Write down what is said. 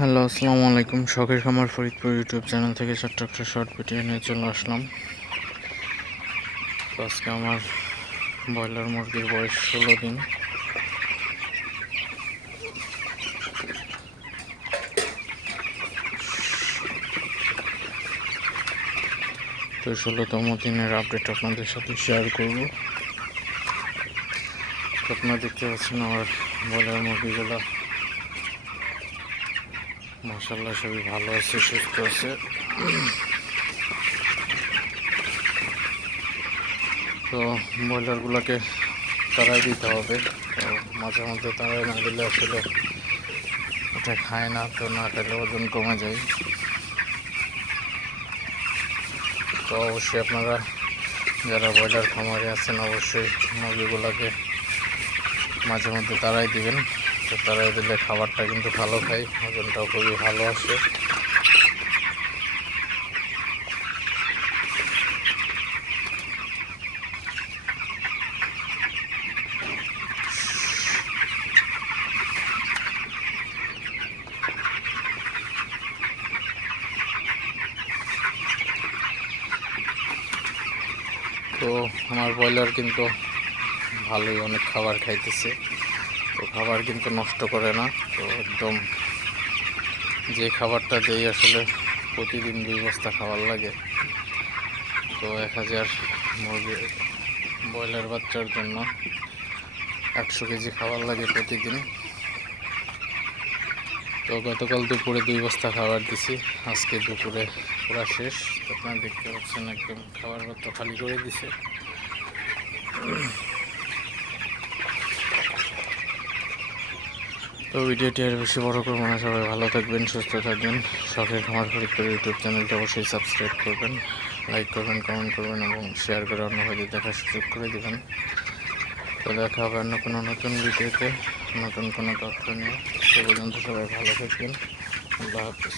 Hello, আসসালামু আলাইকুম। শখের খামার ফরিদপুর ইউটিউব চ্যানেল থেকে ছোট্ট একটা শর্ট ভিডিও নিয়ে চলে আসলাম। আজকে আমার ব্রয়লার মুরগির বয়স ষোলো দিন। তো ষোলোতম দিনের আপডেট আপনাদের সাথে শেয়ার করব। আপনারা দেখতে পাচ্ছেন আমার ব্রয়লার মুরগিগুলো? মাসাল্লাহ সবই ভালো আছে, সুস্থ আছে। তো ব্রয়লারগুলোকে তারাই দিতে হবে। তো মাঝে মধ্যে তারাই না দিলে আসলে ওটা খায় না, তো না খেলে ওজন কমে যায়। তো অবশ্যই আপনারা যারা ব্রয়লার খামারে আছেন, অবশ্যই মুরগিগুলোকে মাঝে মধ্যে তারাই দিবেন। তো তারাই দিলে খাবারটা কিন্তু ভালো খাই, ওজনটাও খুবই ভালো আসে। তো আমার ব্রয়লার কিন্তু ভালোই অনেক খাবার খাইতেছে। তো খাবার কিন্তু নষ্ট করে না, তো একদম যে খাবারটা দেই আসলে প্রতিদিন দুই বস্তা খাবার লাগে। তো এক হাজার মুরগি, ব্রয়লার বাচ্চার জন্য একশো কেজি খাবার লাগে প্রতিদিন। তো গতকাল দুপুরে দুই বস্তা খাবার দিছি, আজকে দুপুরে পুরা শেষ। আপনারা দেখতে পাচ্ছেন একদম খাবার পত্র খালি করে দিছে। তো ভিডিওটি আর বেশি বড় করব না, সবাই ভালো থাকবেন, সুস্থ থাকবেন। শখের খামার করে ইউটিউব চ্যানেলটা অবশ্যই সাবস্ক্রাইব করবেন লাইক করবেন কমেন্ট করবেন এবং শেয়ার করে অন্য ভাইদের দেখার সুযোগ করে দেবেন। তো দেখা হবে অন্য কোনো নতুন ভিডিওতে, নতুন কোনো তথ্য নিয়ে। সে পর্যন্ত সবাই ভালো থাকবেন। আল্লাহ হাফিজ।